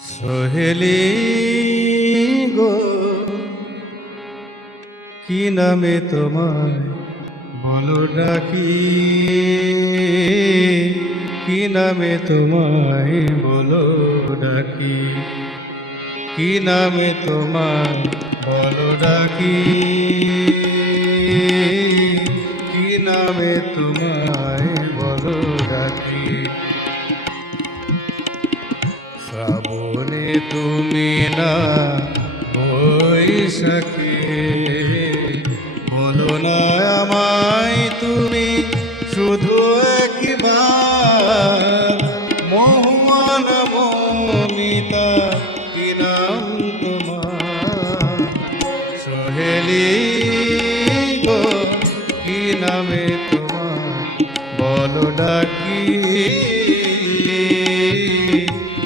সোহেলি গো, কি নামে তোমায় বলো ডাকি, কি নামে তোমায় বলো ডাকি, কি নামে তোমায় বলো ডাকি, কি নামে তোমায় বলো ডাকি। শ্রাবণে তুমি না বৈশাখে, বলো না আমায় তুমি শুধু একবার, মহুয়ান মমিতা কি নাম তোমার। সোহেলি গো, কি নামে তোমার বলো ডাকি,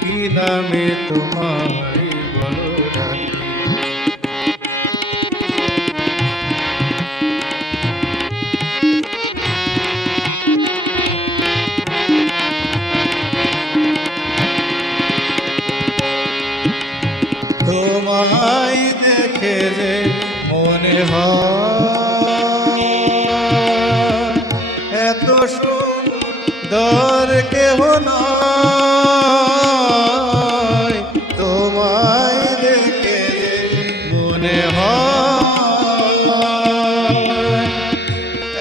কি নামে তোমায় বলো ডাকি। তোমায় দেখে যে মনে হয় এত সুন্দর কেহ নয়, তোমায় দেখে মনে হয়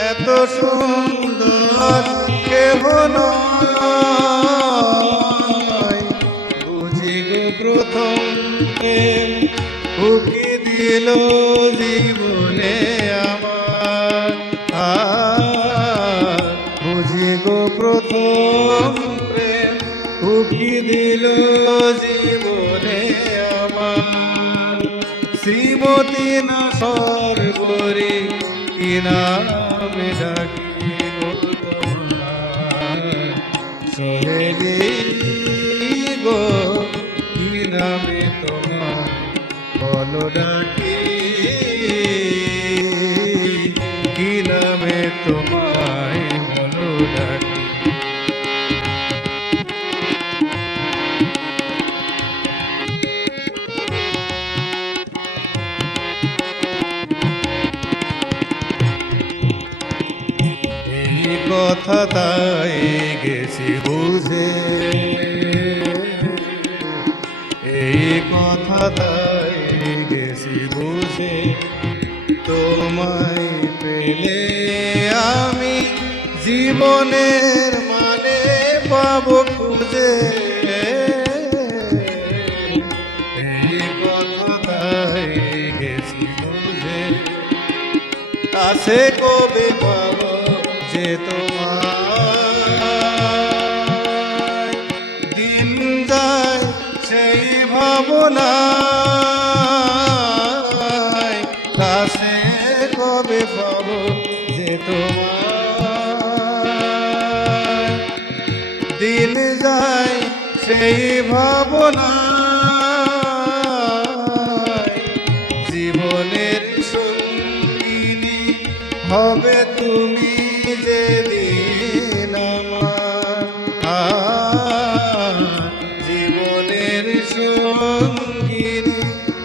এত সুন্দর কেহ নয়। বুঝি গো প্রথম উকি দিল জীবনে আমার, বুঝি গো প্রথম প্রেম উকি দিল জীবনে আমার। শ্রীমতী না সর্বরে কি নামে ডাকি গো তোমার। সোহেলি গো, কি নামে তোমার বলো ডাকি, কি নামে তোমায় বলো ডাকি। এই কথা তাই গেছি বুঝে, এই কথা তাই গেছি বুঝে, তোমায় পেলে আমি জীবনের মানে পাবো খুঁজে। এই কথা তাই গেছি বুঝে, কাছে কবে পাবো যে তোমায়। দিন যায় সেই ভাবনায়, কাছে কবে পাবো যে তোমায়। দিন যায় সেই ভাবনায়, জীবনের সঙ্গিনী হবে তুমি যেদিন আমার। জীবনের সঙ্গিনী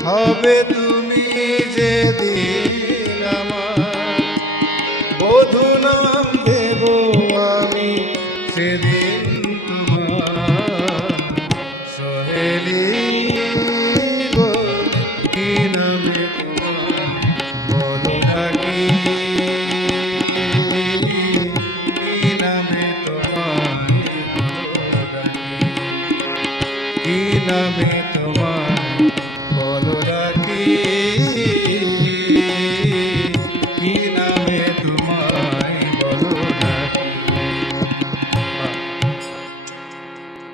হবে তুমি যেদিন আমার। বধূ নাম দেব আমি সেদিন তোমার। সোহেলি গো, কি নামে তোমার বলো ডাকি, কি নামে তোমায় বলো ডাকি, কি নামে